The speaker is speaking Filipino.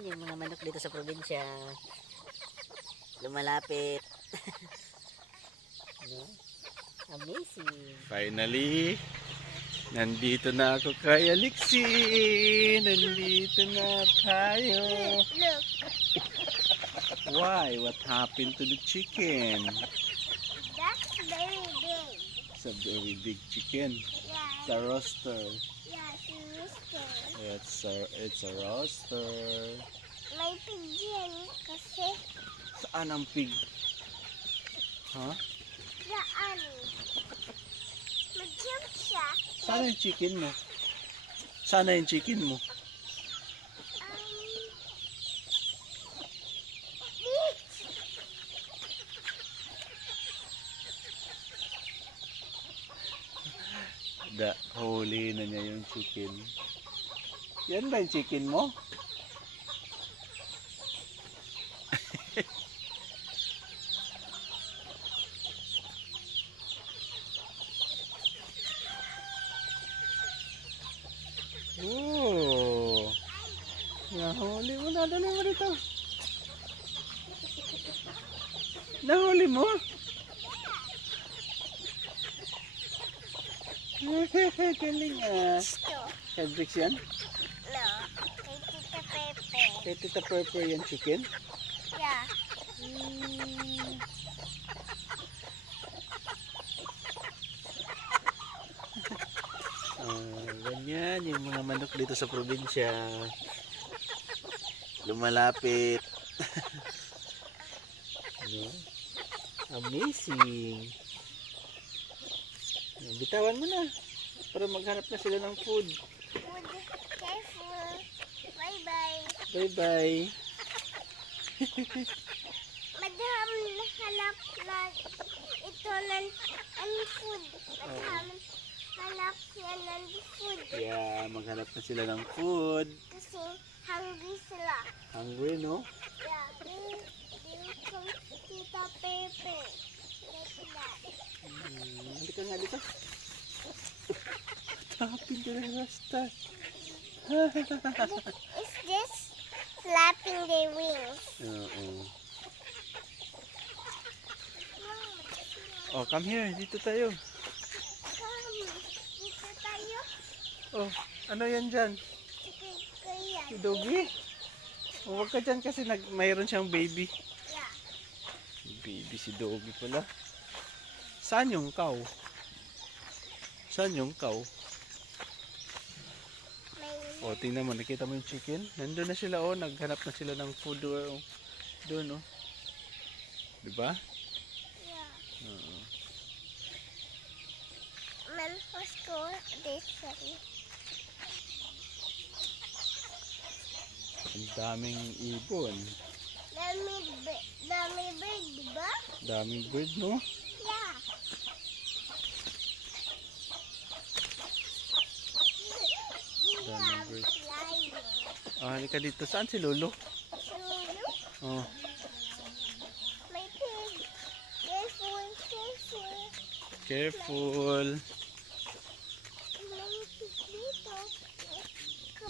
Ganyan yung mga manok dito sa probinsya. Lumalapit. No? Amazing. Finally, nandito na ako kay Alexi. Nandito na tayo. Look. Why? What happened to the chicken? That's very big. It's a very big chicken. Yeah. It's a roaster. Yeah, it's a rooster. It's a roaster. May pig yan kasi Saan ang pig? Ha? saan. Mag-jump siya. Saan yung chicken mo? Sana yung chicken mo? Beach. Huli na niya yung chicken. Yan ba yung chicken mo? Oh, nahuli mo na. Dali mo dito. Nahuli mo? Galing ah. Ito. Fabrics yan? No. Kay Tita Pepe. Kay Tita Purple yan chicken? Yeah. Ganyan yung mga manok dito sa probinsya. Lumalapit. No? Amazing. Bitawan mo na para maghanap na sila ng food. Food. Careful. Bye-bye. Bye bye. Madam, hanap na ito ng food. Madam, hanap yan ng food. Yeah, maghanap na sila ng food. Kasi hungry sila. Hungry, no? Yeah, they from Tita Pepe. Like that. Halika nga dito. Tapin ka ng rasta. Is this flapping their wings? Oo. Oh, come here. Dito tayo. Come, dito tayo. Oh, ano yan dyan? Kaya, Si Doggy? Oh, huwag ka dyan kasi mayroon siyang baby. yeah. Baby si Doggy pala. Saan yung cow? Saan yung cow? May, Oh, tingnan mo. Nakita mo yung chicken? Nandun na sila, oh. Naghanap na sila ng food. Oh. Doon, oh. Diba? yeah. Oo. Man, let's go this way. Ang daming ibon. Dami bird, diba? Daming bird, no? Yeah. You Dami have bird. flying. Ah, halika dito. Saan si Lolo? Lulu, Oh, my pig. Careful, careful. careful.